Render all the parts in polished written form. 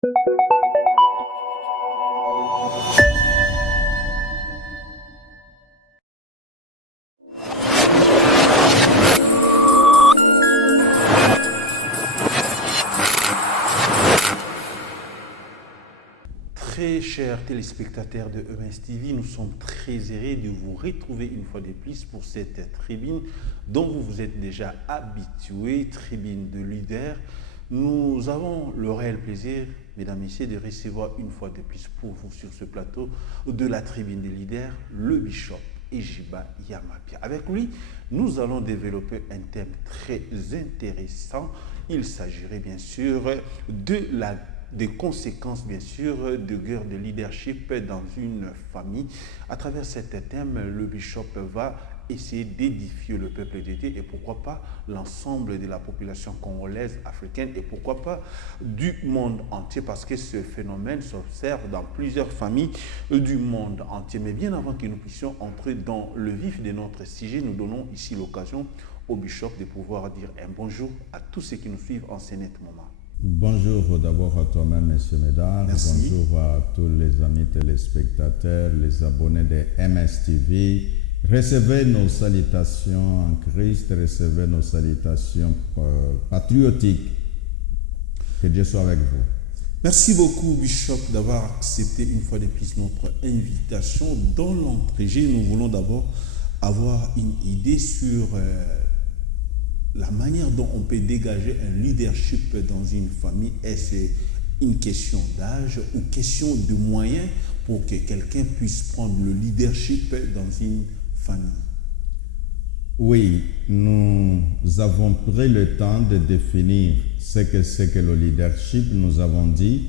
Très chers téléspectateurs de EMS TV, nous sommes très heureux de vous retrouver une fois de plus pour cette tribune dont vous vous êtes déjà habitués, tribune de leader. Nous avons le réel plaisir, mesdames et messieurs, de recevoir une fois de plus pour vous sur ce plateau de la tribune des leaders, le bishop Ejiba Yamapia. Avec lui, nous allons développer un thème très intéressant. Il s'agirait bien sûr des conséquences, bien sûr, de guerre de leadership dans une famille. À travers cet thème, le bishop va essayer d'édifier le peuple de Dieu et pourquoi pas l'ensemble de la population congolaise, africaine et pourquoi pas du monde entier, parce que ce phénomène s'observe dans plusieurs familles du monde entier. Mais bien avant que nous puissions entrer dans le vif de notre sujet, nous donnons ici l'occasion au bishop de pouvoir dire un bonjour à tous ceux qui nous suivent en ce net moment. Bonjour d'abord à toi-même, Monsieur Médard. Merci. Bonjour à tous les amis téléspectateurs, les abonnés de MS TV. Recevez nos salutations en Christ, recevez nos salutations patriotiques. Que Dieu soit avec vous. Merci beaucoup, Bishop, d'avoir accepté une fois de plus notre invitation. Dans l'entrée, nous voulons d'abord avoir une idée sur la manière dont on peut dégager un leadership dans une famille. Est-ce une question d'âge ou question de moyens pour que quelqu'un puisse prendre le leadership dans une famille? Oui, nous avons pris le temps de définir ce que c'est que le leadership. Nous avons dit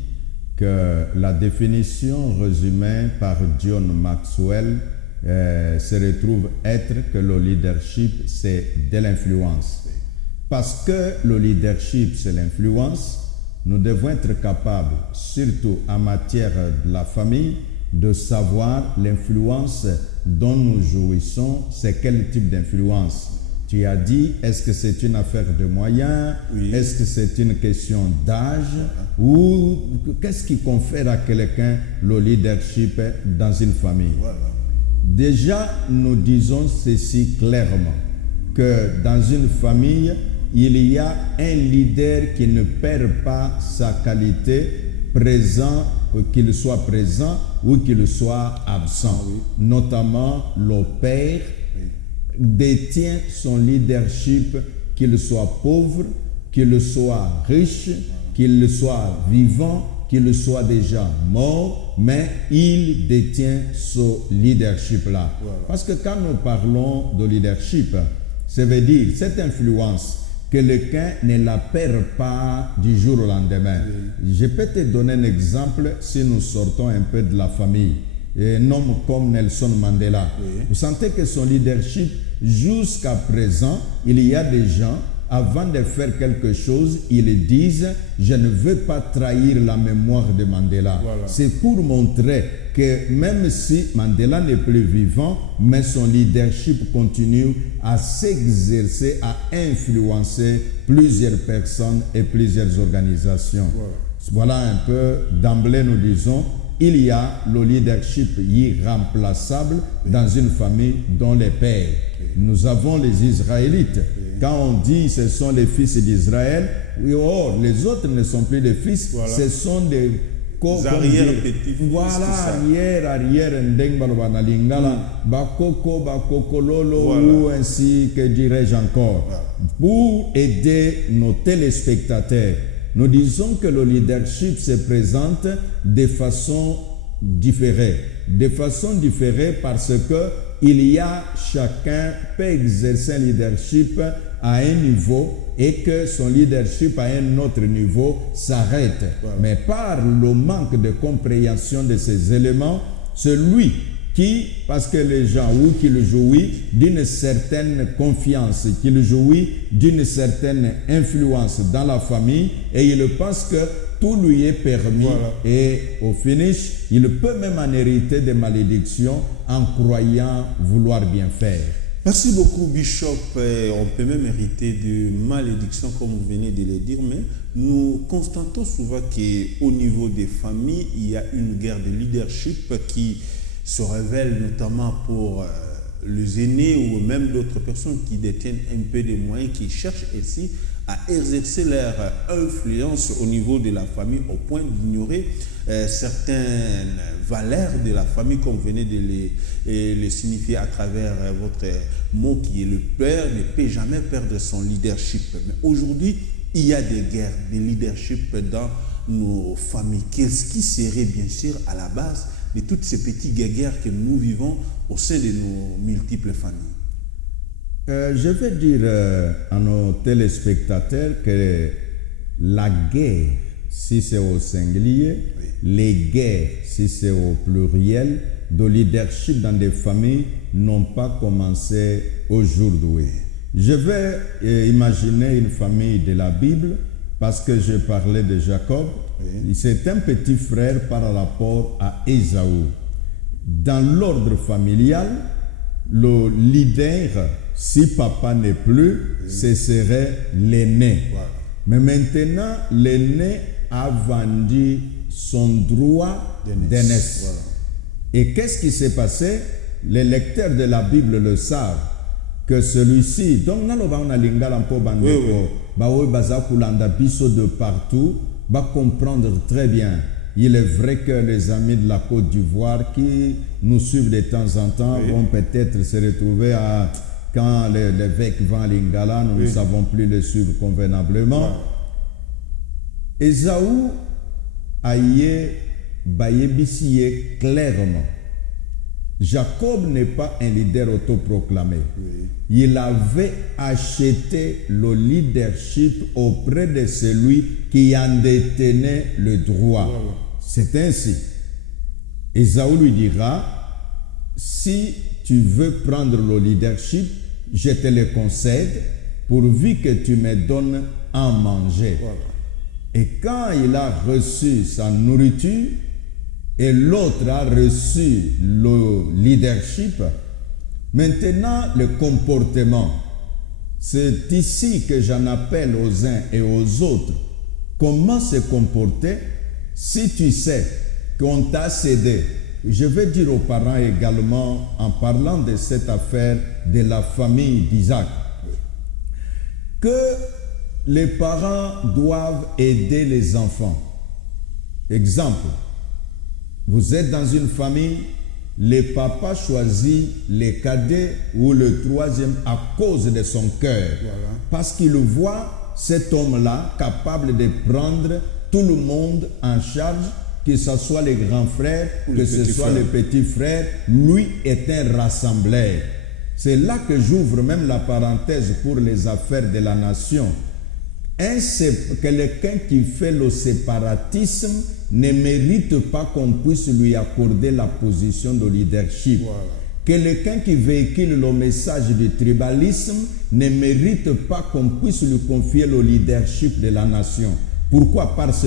que la définition résumée par John Maxwell se retrouve être que le leadership, c'est de l'influence. Parce que le leadership, c'est l'influence, nous devons être capables, surtout en matière de la famille, de savoir l'influence dont nous jouissons, c'est quel type d'influence. Tu as dit, est-ce que c'est une affaire de moyens? Oui. Est-ce que c'est une question d'âge? Ou qu'est-ce qui confère à quelqu'un le leadership dans une famille? Voilà. Déjà, nous disons ceci clairement, que dans une famille, il y a un leader qui ne perd pas sa qualité, qu'il soit présent ou qu'il soit absent. Oui. Notamment, le père détient son leadership, qu'il soit pauvre, qu'il soit riche, qu'il soit vivant, qu'il soit déjà mort, mais il détient ce leadership-là. Voilà. Parce que quand nous parlons de leadership, ça veut dire cette influence, quelqu'un ne la perd pas du jour au lendemain. Oui. Je peux te donner un exemple si nous sortons un peu de la famille. Un homme comme Nelson Mandela. Oui. Vous sentez que son leadership, jusqu'à présent, il y a des gens, avant de faire quelque chose, ils disent « Je ne veux pas trahir la mémoire de Mandela. Voilà. » C'est pour montrer que même si Mandela n'est plus vivant, mais son leadership continue à s'exercer, à influencer plusieurs personnes et plusieurs organisations. Voilà un peu, d'emblée nous disons, il y a le leadership irremplaçable dans une famille dont les pères. Nous avons les Israélites. Quand on dit ce sont les fils d'Israël, or les autres ne sont plus des fils, voilà. Ce sont des arrière-petits-fils. Voilà, arrière, ndengbalobana lingala, bakoko lolo, ou ainsi que dirais-je encore. Voilà. Pour aider nos téléspectateurs, nous disons que le leadership se présente de façon différée. De façon différée parce que chacun peut exercer un leadership à un niveau et que son leadership à un autre niveau s'arrête. Voilà. Mais par le manque de compréhension de ces éléments, celui qui, parce que les gens, ou qu'il jouit d'une certaine confiance, qu'il jouit d'une certaine influence dans la famille, et il pense que tout lui est permis, voilà. Et au finish, il peut même en hériter des malédictions en croyant vouloir bien faire. Merci beaucoup, Bishop. On peut même hériter de malédictions, comme vous venez de le dire, mais nous constatons souvent qu'au niveau des familles, il y a une guerre de leadership qui se révèle notamment pour les aînés ou même d'autres personnes qui détiennent un peu de moyens, qui cherchent ici à exercer leur influence au niveau de la famille au point d'ignorer certaines valeurs de la famille, comme vous venez de les signifier à travers votre mot qui est le père ne peut jamais perdre son leadership. Mais aujourd'hui, il y a des guerres de leadership dans nos familles. Qu'est-ce qui serait bien sûr à la base de toutes ces petites guerres que nous vivons au sein de nos multiples familles? Je vais dire à nos téléspectateurs que la guerre, si c'est au singulier, oui, les guerres, si c'est au pluriel, de leadership dans des familles n'ont pas commencé aujourd'hui. Je vais imaginer une famille de la Bible parce que je parlais de Jacob. Oui. C'est un petit frère par rapport à Ésaü. Dans l'ordre familial, le leader, si papa n'est plus, oui, ce serait l'aîné. Voilà. Mais maintenant, l'aîné a vendu son droit d'aînesse. Voilà. Et qu'est-ce qui s'est passé? Les lecteurs de la Bible le savent, que celui-ci, donc on a lingala po bandeko, de partout, va comprendre très bien. Il est vrai que les amis de la Côte d'Ivoire qui nous suivent de temps en temps, oui, vont peut-être se retrouver à, quand l'évêque va à Lingala, nous, oui, ne savons plus le suivre convenablement. Ésaü aïe bayebisiye clairement. Jacob n'est pas un leader autoproclamé. Oui. Il avait acheté le leadership auprès de celui qui en détenait le droit. Voilà. C'est ainsi. Ésaü lui dira, si tu veux prendre le leadership, je te le concède, pourvu que tu me donnes à manger. Voilà. Et quand il a reçu sa nourriture, et l'autre a reçu le leadership, maintenant le comportement. C'est ici que j'en appelle aux uns et aux autres. Comment se comporter si tu sais qu'on t'a cédé? Je vais dire aux parents également, en parlant de cette affaire de la famille d'Isaac, que les parents doivent aider les enfants. Exemple, vous êtes dans une famille, le papa choisit le cadet ou le troisième à cause de son cœur. Voilà. Parce qu'il voit cet homme-là capable de prendre tout le monde en charge, que ce soit les grands frères, que ce soit les petits frères. Lui est un rassembleur. C'est là que j'ouvre même la parenthèse pour les affaires de la nation. Quelqu'un qui fait le séparatisme ne mérite pas qu'on puisse lui accorder la position de leadership. Voilà. Quelqu'un qui véhicule le message du tribalisme ne mérite pas qu'on puisse lui confier le leadership de la nation. Pourquoi? Parce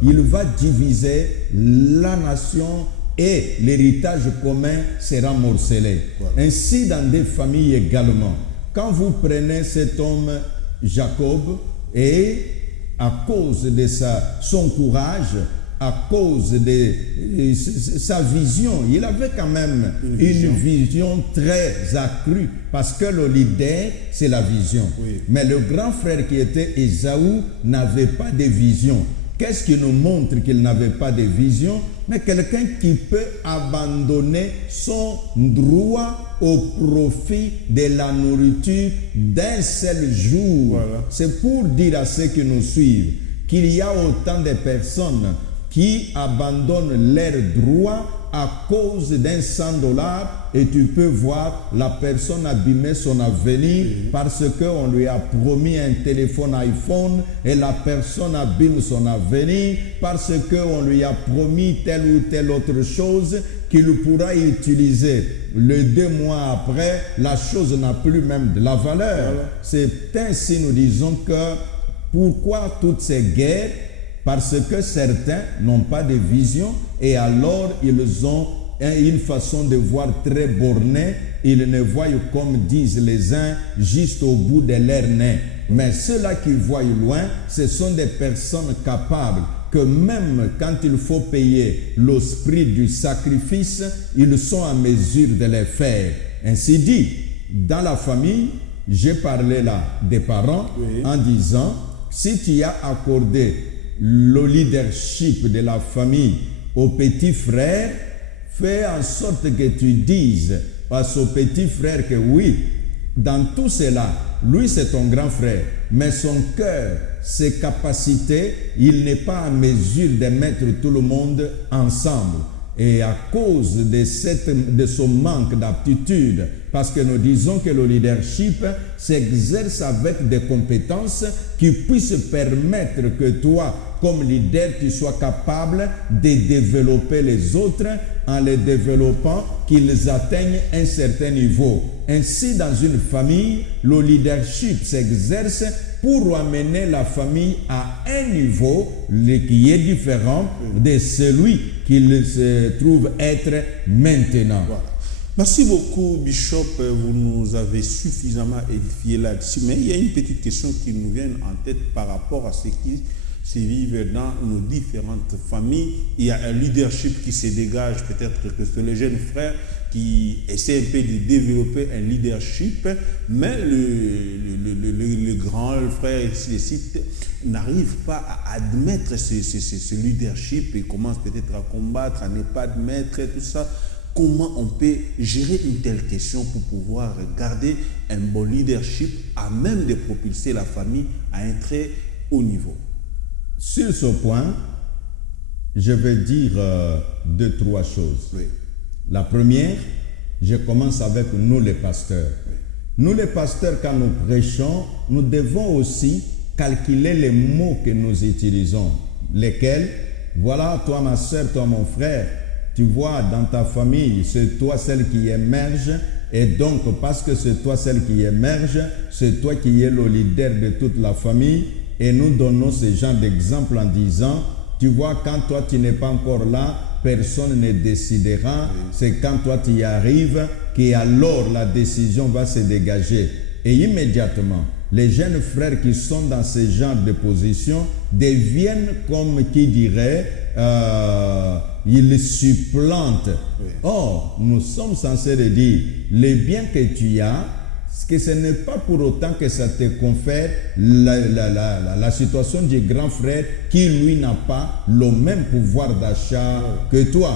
qu'il va diviser la nation et l'héritage commun sera morcelé. Voilà. Ainsi dans des familles également. Quand vous prenez cet homme Jacob, et à cause de son courage, à cause de sa vision, il avait quand même une vision très accrue, parce que le leader, c'est la vision. Oui. Mais le grand frère qui était Ésaü n'avait pas de vision. Qu'est-ce qui nous montre qu'il n'avait pas de vision? Mais quelqu'un qui peut abandonner son droit au profit de la nourriture d'un seul jour. Voilà. C'est pour dire à ceux qui nous suivent qu'il y a autant de personnes qui abandonnent leurs droits à cause d'un $100 et tu peux voir la personne abîmer son avenir parce qu'on lui a promis un téléphone iPhone et la personne abîme son avenir parce qu'on lui a promis telle ou telle autre chose qu'il pourra utiliser. Les 2 mois après, la chose n'a plus même de la valeur. Voilà. C'est ainsi nous disons que pourquoi toutes ces guerres? Parce que certains n'ont pas de vision et alors ils ont une façon de voir très bornée ils ne voient, comme disent les uns, juste au bout de leur nez. Mais ceux-là qui voient loin, ce sont des personnes capables que même quand il faut payer le prix du sacrifice, ils sont en mesure de le faire. Ainsi dit, dans la famille, j'ai parlé là des parents en disant, si tu as accordé le leadership de la famille au petit frère, fais en sorte que tu dises à ce petit frère que oui, dans tout cela, lui c'est ton grand frère, mais son cœur, ses capacités, il n'est pas en mesure de mettre tout le monde ensemble. Et à cause de ce manque d'aptitude, parce que nous disons que le leadership s'exerce avec des compétences qui puissent permettre que toi, comme leader, tu sois capable de développer les autres en les développant, qu'ils atteignent un certain niveau. Ainsi, dans une famille, le leadership s'exerce pour amener la famille à un niveau qui est différent de celui qu'il se trouve être maintenant. Voilà. Merci beaucoup, Bishop. Vous nous avez suffisamment édifié là-dessus. Mais il y a une petite question qui nous vient en tête par rapport à ce qui se vive dans nos différentes familles. Il y a un leadership qui se dégage. Peut-être que c'est le jeune frère qui essaie un peu de développer un leadership, mais le grand frère ici n'arrive pas à admettre ce leadership et commence peut-être à combattre, à ne pas admettre tout ça. Comment on peut gérer une telle question pour pouvoir garder un bon leadership à même de propulser la famille à un très haut niveau? Sur ce point, je vais dire 2-3 choses. Oui. La première, je commence avec nous les pasteurs. Oui. Nous les pasteurs, quand nous prêchons, nous devons aussi calculer les mots que nous utilisons. Lesquels? Voilà, toi ma soeur, toi mon frère, tu vois, dans ta famille, c'est toi celle qui émerge. Et donc, parce que c'est toi celle qui émerge, c'est toi qui es le leader de toute la famille. Et nous donnons ce genre d'exemple en disant, tu vois, quand toi tu n'es pas encore là, personne ne décidera. C'est quand toi tu y arrives qu'alors la décision va se dégager. Et immédiatement, les jeunes frères qui sont dans ce genre de position deviennent comme qui dirait, ils supplantent. Oui. Or, nous sommes censés le dire, les biens que tu as, que ce n'est pas pour autant que ça te confère la situation du grand frère qui, lui, n'a pas le même pouvoir d'achat que toi.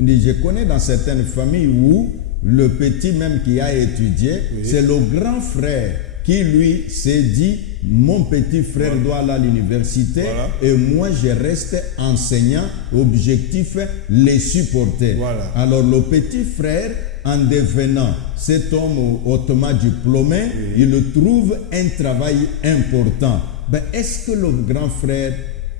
Je connais dans certaines familles où le petit même qui a étudié, c'est le grand frère qui, lui, s'est dit, mon petit frère doit aller à l'université et moi, je reste enseignant, objectif, les supporter. Voilà. Alors, le petit frère, en devenant cet homme hautement diplômé, il trouve un travail important. Ben, est-ce que le grand frère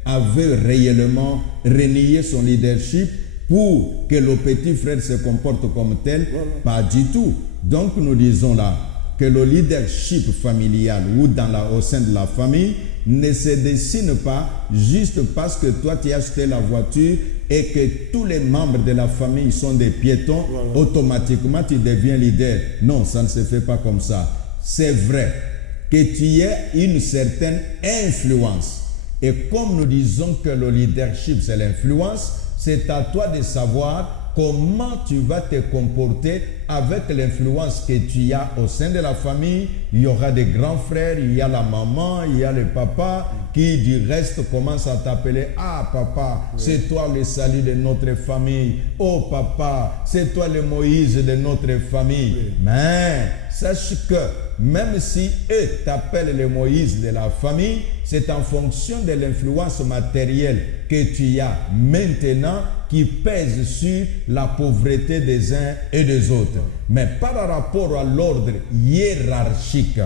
avait réellement renié son leadership pour que le petit frère se comporte comme tel? Pas du tout. Donc nous disons là que le leadership familial ou au sein de la famille ne se dessine pas juste parce que toi tu as acheté la voiture et que tous les membres de la famille sont des piétons, automatiquement tu deviens leader. Non, ça ne se fait pas comme ça. C'est vrai que tu aies une certaine influence. Et comme nous disons que le leadership c'est l'influence, c'est à toi de savoir comment tu vas te comporter avec l'influence que tu as au sein de la famille. Il y aura des grands frères, il y a la maman, il y a le papa qui du reste commence à t'appeler. Ah papa, c'est toi le salut de notre famille. Oh papa, c'est toi le Moïse de notre famille. Mais sache que même si eux t'appellent le Moïse de la famille, c'est en fonction de l'influence matérielle que tu as maintenant qui pèse sur la pauvreté des uns et des autres. Mais par rapport à l'ordre hiérarchique,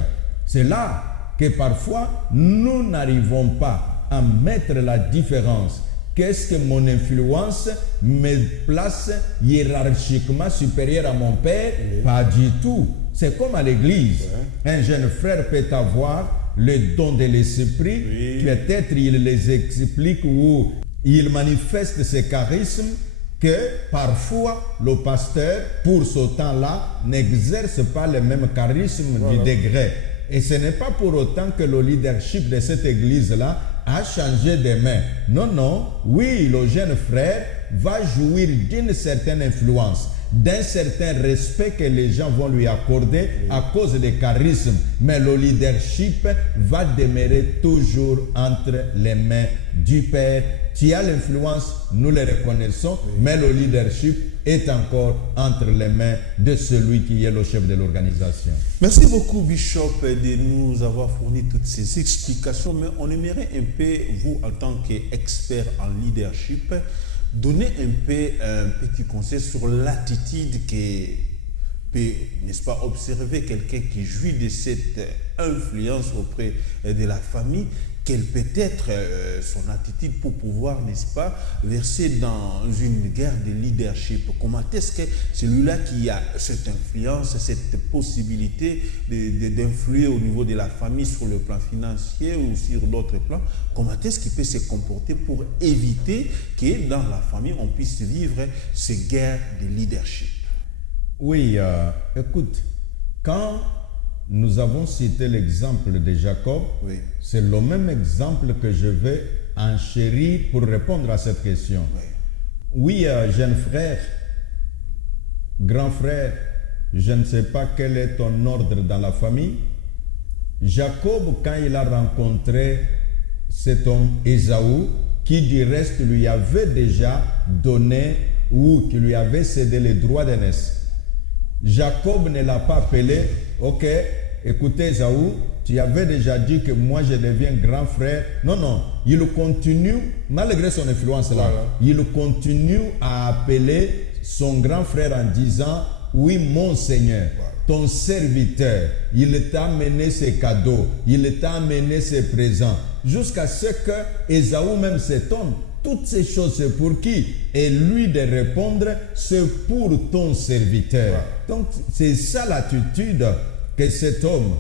c'est là que parfois nous n'arrivons pas à mettre la différence. Qu'est-ce que mon influence me place hiérarchiquement supérieur à mon père? Pas du tout. C'est comme à l'église. Un jeune frère peut avoir le don de l'esprit. Peut-être il les explique ou il manifeste ses charismes que parfois le pasteur, pour ce temps-là, n'exerce pas le même charisme du degré. Et ce n'est pas pour autant que le leadership de cette église-là a changé de main. Non, non, oui, le jeune frère va jouir d'une certaine influence, d'un certain respect que les gens vont lui accorder à cause des charismes. Mais le leadership va demeurer toujours entre les mains du Père. Tu as l'influence, nous le reconnaissons, mais le leadership est encore entre les mains de celui qui est le chef de l'organisation. Merci beaucoup, Bishop, de nous avoir fourni toutes ces explications. Mais on aimerait un peu, vous, en tant qu'expert en leadership, donner un peu un petit conseil sur l'attitude que peut, n'est-ce pas, observer quelqu'un qui jouit de cette influence auprès de la famille. Quelle peut être son attitude pour pouvoir, n'est-ce pas, verser dans une guerre de leadership? Comment est-ce que celui-là qui a cette influence, cette possibilité d'influer au niveau de la famille sur le plan financier ou sur d'autres plans, comment est-ce qu'il peut se comporter pour éviter que dans la famille, on puisse vivre ces guerres de leadership? Oui, écoute, quand nous avons cité l'exemple de Jacob, oui, c'est le même exemple que je vais enchérir pour répondre à cette question. Oui, jeune frère, grand frère, je ne sais pas quel est ton ordre dans la famille. Jacob, quand il a rencontré cet homme Ésaü, qui du reste lui avait déjà donné ou qui lui avait cédé les droits d'aînesse, Jacob ne l'a pas appelé, ok, écoutez Ésaü, tu avais déjà dit que moi je deviens grand frère. Non, non, il continue, malgré son influence là, il continue à appeler son grand frère en disant, oui mon Seigneur, ton serviteur, il t'a amené ses cadeaux, il t'a amené ses présents, jusqu'à ce que Ésaü même s'étonne. Toutes ces choses, c'est pour qui? Et lui de répondre, c'est pour ton serviteur. Donc, c'est ça l'attitude que cet homme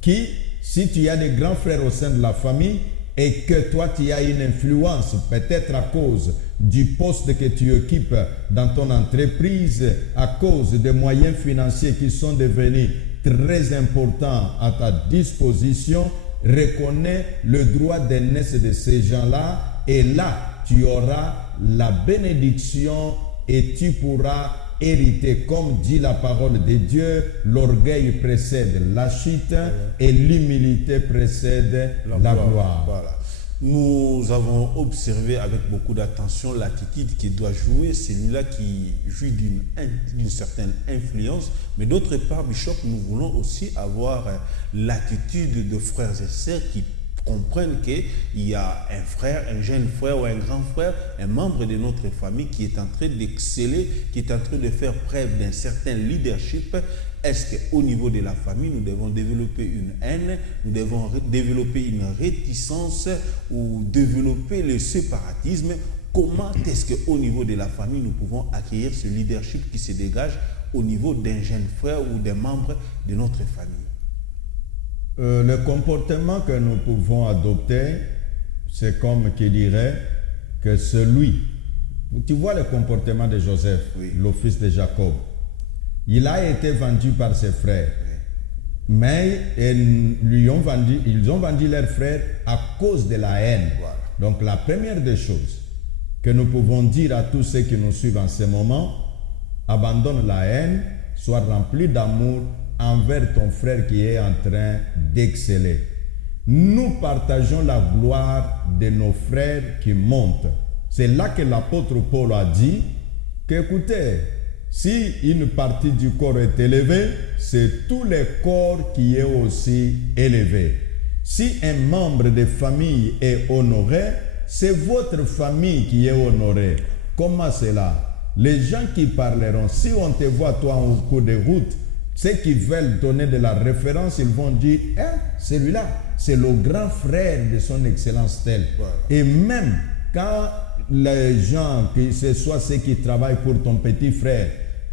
qui, si tu as des grands frères au sein de la famille et que toi, tu as une influence, peut-être à cause du poste que tu occupes dans ton entreprise, à cause des moyens financiers qui sont devenus très importants à ta disposition, reconnais le droit d'aînesse de ces gens-là et là, tu auras la bénédiction et tu pourras hériter. Comme dit la parole de Dieu, l'orgueil précède la chute et l'humilité précède la gloire. Voilà. Nous avons observé avec beaucoup d'attention l'attitude qui doit jouer, celui-là qui jouit d'une certaine influence. Mais d'autre part, Bishop, nous voulons aussi avoir l'attitude de frères et sœurs qui comprennent qu'il y a un frère, un jeune frère ou un grand frère, un membre de notre famille qui est en train d'exceller, qui est en train de faire preuve d'un certain leadership. Est-ce qu'au niveau de la famille, nous devons développer une haine, nous devons développer une réticence ou développer le séparatisme? Comment est-ce qu'au niveau de la famille, nous pouvons accueillir ce leadership qui se dégage au niveau d'un jeune frère ou d'un membre de notre famille? Le comportement que nous pouvons adopter, c'est comme qui dirait que celui, tu vois le comportement de Joseph, le fils de Jacob, il a été vendu par ses frères, mais ils ont vendu leur frère à cause de la haine. Donc la première des choses que nous pouvons dire à tous ceux qui nous suivent en ce moment, abandonne la haine, sois rempli d'amour envers ton frère qui est en train d'exceller. Nous partageons la gloire de nos frères qui montent. C'est là que l'apôtre Paul a dit qu'écoutez, si une partie du corps est élevée, c'est tout le corps qui est aussi élevé. Si un membre de famille est honoré, c'est votre famille qui est honorée. Comment cela? Les gens qui parleront, si on te voit toi au cours de route, ceux qui veulent donner de la référence, ils vont dire, celui-là, c'est le grand frère de son excellence telle. Et même quand les gens, que ce soit ceux qui travaillent pour ton petit frère,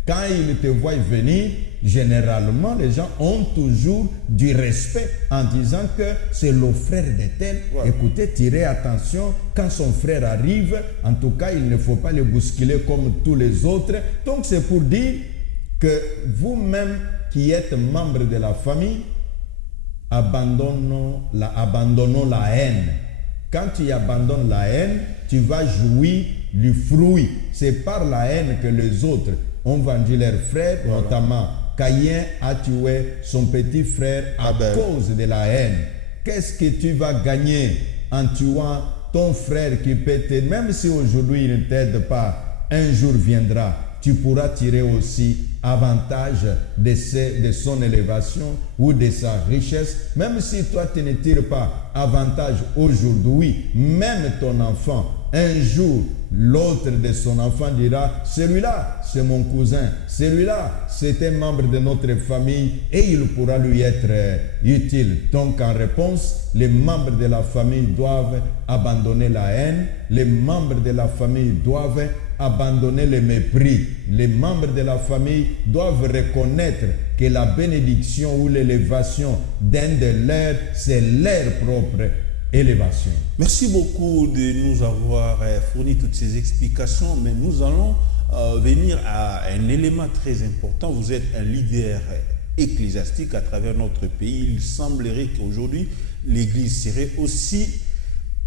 Quand ils te voient venir, généralement, les gens ont toujours du respect en disant que c'est le frère de tel. Ouais. Écoutez, tirez attention, quand son frère arrive, en tout cas, il ne faut pas le bousculer comme tous les autres. Donc, c'est pour dire que vous-même qui êtes membre de la famille, abandonnons la haine. Quand tu abandonnes la haine, tu vas jouir du fruit. C'est par la haine que les autres ont vendu leurs frères, voilà. Notamment Caïn a tué son petit frère à cause de la haine. Qu'est-ce que tu vas gagner en tuant ton frère qui peut t'aider? Même si aujourd'hui il ne t'aide pas, un jour viendra, tu pourras tirer aussi avantage de son élévation ou de sa richesse. Même si toi tu ne tires pas avantage aujourd'hui, même ton enfant, un jour, l'autre de son enfant dira, celui-là, c'est mon cousin, celui-là, c'est un membre de notre famille et il pourra lui être utile. Donc, en réponse, les membres de la famille doivent abandonner la haine, les membres de la famille doivent abandonner le mépris. Les membres de la famille doivent reconnaître que la bénédiction ou l'élévation d'un de leurs, c'est leur propre élévation. Merci beaucoup de nous avoir fourni toutes ces explications, mais nous allons venir à un élément très important. Vous êtes un leader ecclésiastique à travers notre pays. Il semblerait qu'aujourd'hui, l'Église serait aussi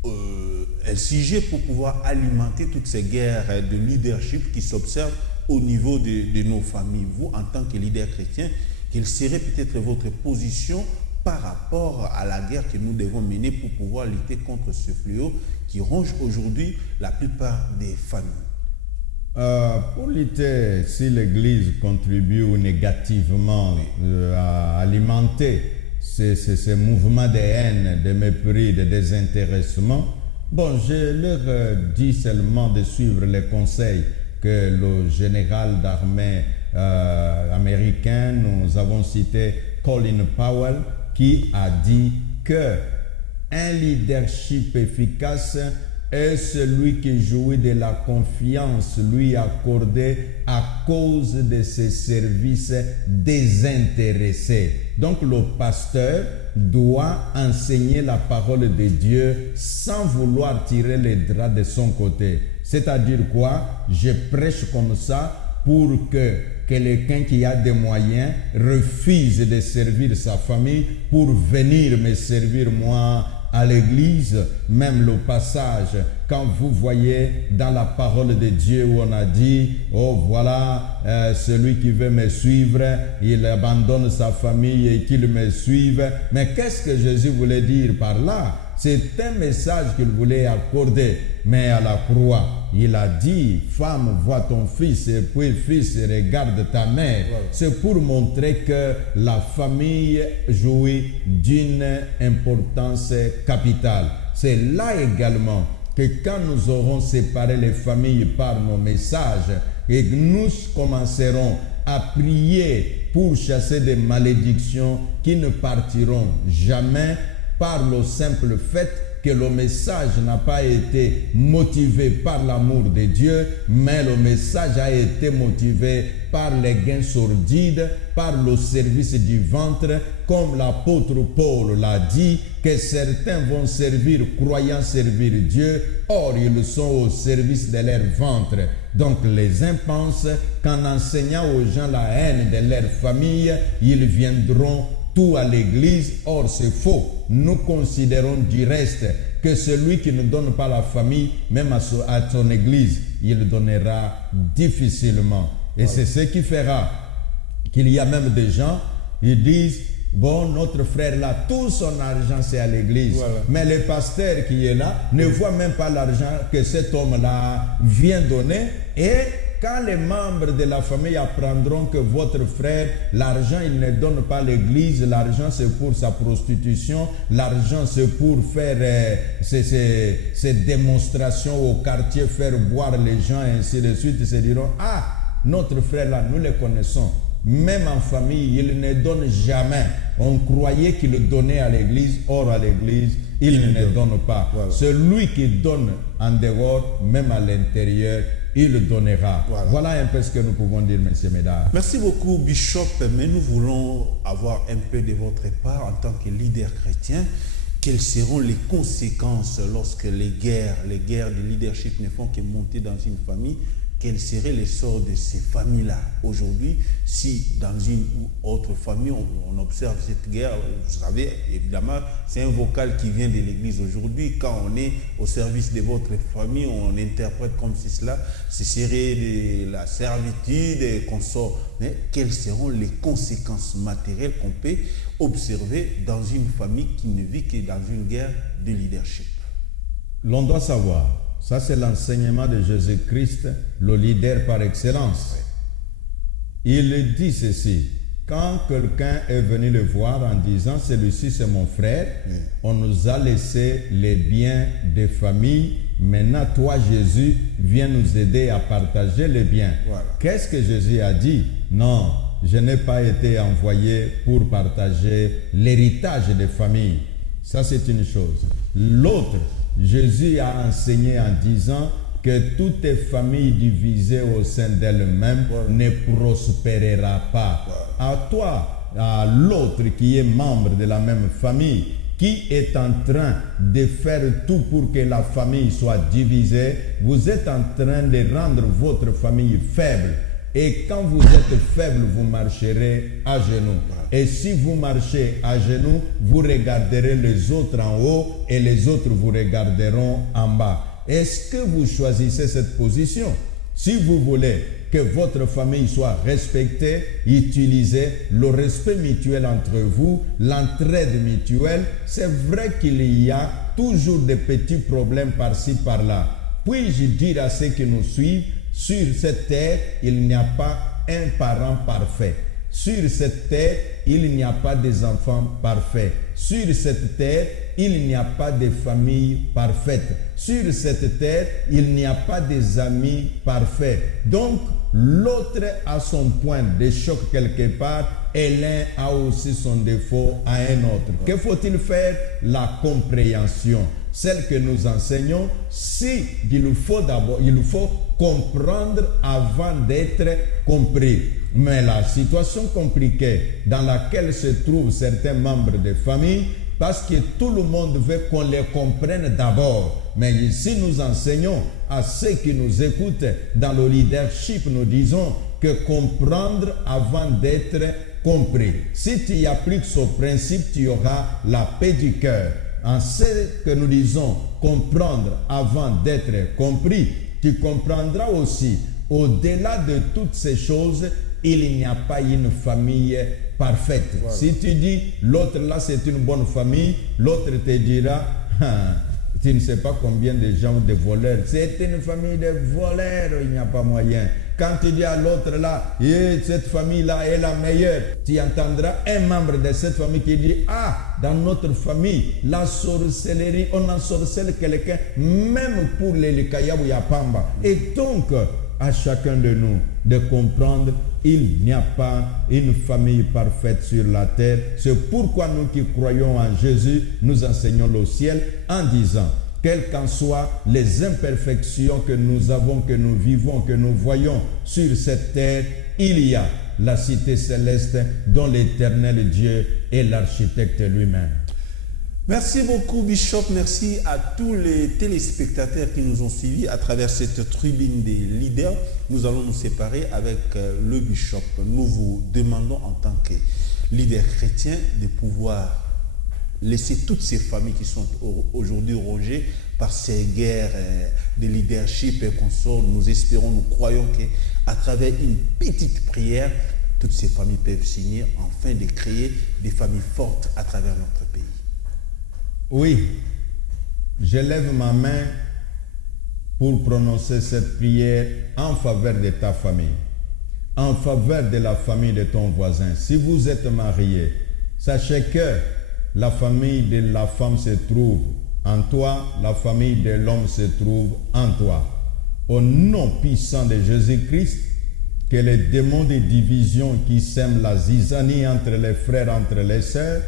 un sujet pour pouvoir alimenter toutes ces guerres de leadership qui s'observent au niveau de nos familles. Vous, en tant que leader chrétien, quelle serait peut-être votre position par rapport à la guerre que nous devons mener pour pouvoir lutter contre ce fléau qui ronge aujourd'hui la plupart des familles? Pour lutter, si l'Église contribue négativement à alimenter ces mouvements de haine, de mépris, de désintéressement, bon, je leur dis seulement de suivre les conseils que le général d'armée américain, nous avons cité Colin Powell, qui a dit que un leadership efficace est celui qui jouit de la confiance lui accordée à cause de ses services désintéressés. Donc le pasteur doit enseigner la parole de Dieu sans vouloir tirer les draps de son côté. C'est-à-dire quoi? Je prêche comme ça pour que quelqu'un qui a des moyens refuse de servir sa famille pour venir me servir moi à l'église. Même le passage, quand vous voyez dans la parole de Dieu où on a dit, oh voilà, celui qui veut me suivre, il abandonne sa famille et qu'il me suive. Mais qu'est-ce que Jésus voulait dire par là? C'est un message qu'il voulait accorder. Mais à la croix, il a dit, femme, vois ton fils, et puis fils, regarde ta mère. Voilà. C'est pour montrer que la famille jouit d'une importance capitale. C'est là également que quand nous aurons séparé les familles par nos messages et que nous commencerons à prier pour chasser des malédictions qui ne partiront jamais, par le simple fait que le message n'a pas été motivé par l'amour de Dieu, mais le message a été motivé par les gains sordides, par le service du ventre, comme l'apôtre Paul l'a dit, que certains vont servir, croyant servir Dieu, or ils sont au service de leur ventre. Donc les uns pensent qu'en enseignant aux gens la haine de leur famille, ils viendront tout à l'église. Or c'est faux. Nous considérons du reste que celui qui ne donne pas la famille, même à son église, il donnera difficilement. Et voilà. C'est ce qui fera qu'il y a même des gens, ils disent, bon, notre frère là, tout son argent c'est à l'église. Voilà. Mais le pasteur qui est là ne voit même pas l'argent que cet homme-là vient donner. Et quand les membres de la famille apprendront que votre frère, l'argent, il ne donne pas à l'église, l'argent c'est pour sa prostitution, l'argent c'est pour faire ces démonstrations au quartier, faire boire les gens et ainsi de suite, ils se diront, ah, notre frère là, nous le connaissons. Même en famille, il ne donne jamais. On croyait qu'il donnait à l'église, or à l'église, il ne donne pas. Voilà. Celui qui donne en dehors, même à l'intérieur, il donnera. Voilà un peu ce que nous pouvons dire, messieurs, mesdames. Merci beaucoup, Bishop, mais nous voulons avoir un peu de votre part en tant que leader chrétien. Quelles seront les conséquences lorsque les guerres de leadership ne font que monter dans une famille? Quel serait le sort de ces familles-là aujourd'hui si dans une ou autre famille on observe cette guerre? Vous savez, évidemment, c'est un vocal qui vient de l'Église aujourd'hui. Quand on est au service de votre famille, on interprète comme si cela, ce serait de la servitude et qu'on sort. Mais quelles seront les conséquences matérielles qu'on peut observer dans une famille qui ne vit que dans une guerre de leadership? L'on doit savoir. Ça, c'est l'enseignement de Jésus-Christ, le leader par excellence. Il dit ceci: quand quelqu'un est venu le voir en disant « celui-ci c'est mon frère », on nous a laissé les biens des familles. Maintenant, toi, Jésus, viens nous aider à partager les biens. Qu'est-ce que Jésus a dit? Non, je n'ai pas été envoyé pour partager l'héritage des familles. Ça, c'est une chose. L'autre, Jésus a enseigné en disant que toute famille divisée au sein d'elle-même ne prospérera pas. À toi, à l'autre qui est membre de la même famille, qui est en train de faire tout pour que la famille soit divisée, vous êtes en train de rendre votre famille faible. Et quand vous êtes faible, vous marcherez à genoux. Et si vous marchez à genoux, vous regarderez les autres en haut et les autres vous regarderont en bas. Est-ce que vous choisissez cette position? Si vous voulez que votre famille soit respectée, utilisez le respect mutuel entre vous, l'entraide mutuelle. C'est vrai qu'il y a toujours des petits problèmes par-ci, par-là. Puis-je dire à ceux qui nous suivent, sur cette terre, il n'y a pas un parent parfait. Sur cette terre, il n'y a pas des enfants parfaits. Sur cette terre, il n'y a pas de famille parfaite. Sur cette terre, il n'y a pas des amis parfaits. Donc, l'autre a son point de choc quelque part et l'un a aussi son défaut à un autre. Que faut-il faire? La compréhension. Celle que nous enseignons, il faut comprendre avant d'être compris. Mais la situation compliquée dans laquelle se trouvent certains membres de famille, parce que tout le monde veut qu'on les comprenne d'abord. Mais ici, nous enseignons à ceux qui nous écoutent dans le leadership, nous disons que comprendre avant d'être compris. Si tu appliques ce principe, tu auras la paix du cœur. En ce que nous disons comprendre avant d'être compris, tu comprendras aussi, au-delà de toutes ces choses, il n'y a pas une famille parfaite. Si tu dis l'autre là c'est une bonne famille, l'autre te dira tu ne sais pas combien de gens de voleurs. C'est une famille de voleurs, il n'y a pas moyen. Quand tu dis à l'autre là, cette famille-là est la meilleure, tu entendras un membre de cette famille qui dit, dans notre famille, la sorcellerie, on ensorcelle quelqu'un, même pour les Likayab ou Yapamba. Et donc, à chacun de nous de comprendre, il n'y a pas une famille parfaite sur la terre. C'est pourquoi nous qui croyons en Jésus, nous enseignons le ciel en disant, quelles qu'en soient les imperfections que nous avons, que nous vivons, que nous voyons sur cette terre, il y a la cité céleste dont l'Éternel Dieu est l'architecte lui-même. Merci beaucoup, Bishop. Merci à tous les téléspectateurs qui nous ont suivis à travers cette tribune des leaders. Nous allons nous séparer avec le Bishop. Nous vous demandons en tant que leader chrétien de pouvoir laisser toutes ces familles qui sont aujourd'hui rongées par ces guerres de leadership et consorts. Nous espérons, nous croyons qu'à travers une petite prière, toutes ces familles peuvent s'unir afin de créer des familles fortes à travers notre pays. Oui, je lève ma main pour prononcer cette prière en faveur de ta famille, en faveur de la famille de ton voisin. Si vous êtes marié, sachez que la famille de la femme se trouve en toi, la famille de l'homme se trouve en toi. Au nom puissant de Jésus-Christ, que les démons de division qui sèment la zizanie entre les frères, entre les sœurs,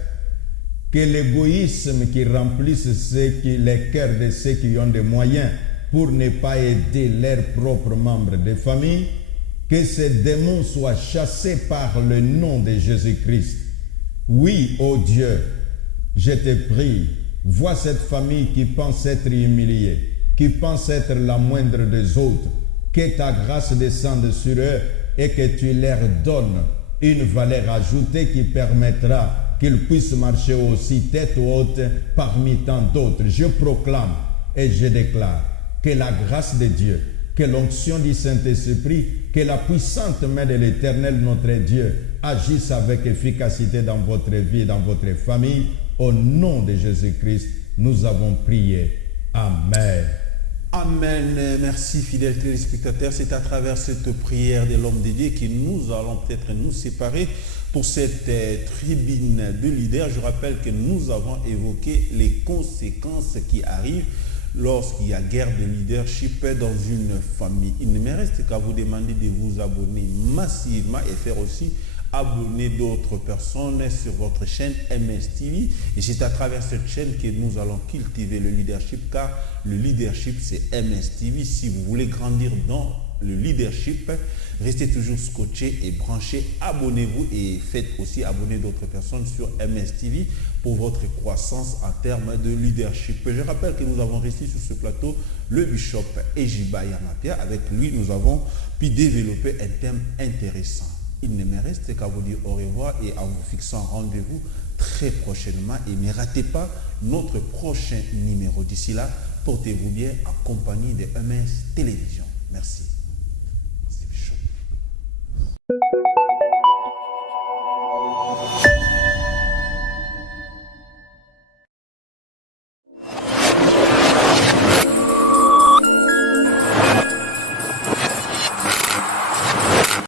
que l'égoïsme qui remplisse les cœurs de ceux qui ont des moyens pour ne pas aider leurs propres membres de famille, que ces démons soient chassés par le nom de Jésus-Christ. Oui, ô Dieu, je te prie, vois cette famille qui pense être humiliée, qui pense être la moindre des autres, que ta grâce descende sur eux et que tu leur donnes une valeur ajoutée qui permettra qu'ils puissent marcher aussi tête haute parmi tant d'autres. Je proclame et je déclare que la grâce de Dieu, que l'onction du Saint-Esprit, que la puissante main de l'Éternel notre Dieu agisse avec efficacité dans votre vie, dans votre famille. Au nom de Jésus-Christ, nous avons prié. Amen. Amen. Merci, fidèles téléspectateurs. C'est à travers cette prière de l'homme de Dieu que nous allons peut-être nous séparer pour cette tribune de leaders. Je rappelle que nous avons évoqué les conséquences qui arrivent lorsqu'il y a guerre de leadership dans une famille. Il ne me reste qu'à vous demander de vous abonner massivement et faire aussi abonner d'autres personnes sur votre chaîne MSTV. Et c'est à travers cette chaîne que nous allons cultiver le leadership, car le leadership, c'est MSTV. Si vous voulez grandir dans le leadership, restez toujours scotché et branché. Abonnez-vous et faites aussi abonner d'autres personnes sur MSTV pour votre croissance en termes de leadership. Je rappelle que nous avons reçu sur ce plateau le bishop Ejiba Yamapia. Avec lui, nous avons pu développer un thème intéressant. Il ne me reste qu'à vous dire au revoir et en vous fixant rendez-vous très prochainement. Et ne ratez pas notre prochain numéro. D'ici là, portez-vous bien en compagnie de MS Télévision. Merci.